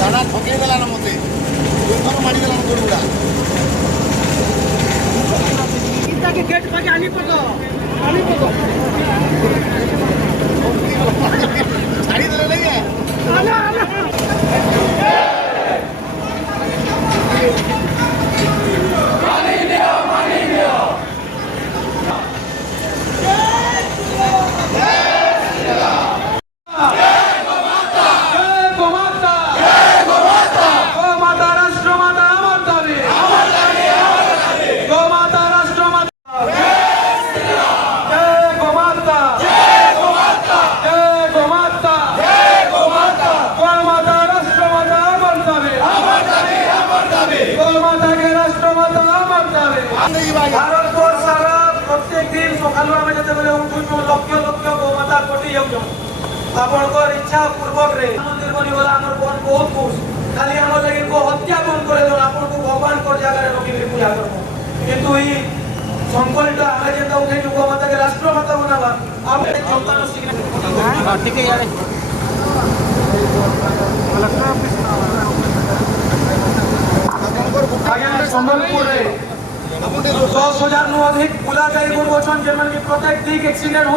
দাদা ঠকিয়ে দিলাম মতে মারি দিলাম গরুগুলা গেট পাকে আনি পকো ছাড়ি দিলে নাকি ভারতবর্ষ সারা প্রত্যেক দিন সকাল আমি যেতবে উঠুছু লক্ষ লক্ষ গোমাতা কোটি যাচ্ছন আপনার ইচ্ছা পূর্বক মন্দির বনিগলা আমার বন বহুত খুশ খালি আমার লাগি হত্যা বন করে দেন আপনার ভগবান জায়গায় রকিলে পূজা করবো কিন্তু এই সংকলটা আমরা যেটা উঠেছু গোমাতাকে রাষ্ট্রমাতা বানাবা আমরা সন্তান ঠিক আছে সম্বলপুরে 10,000 अधिक बुला जाए प्रत्येक दिख एक्सीडेंट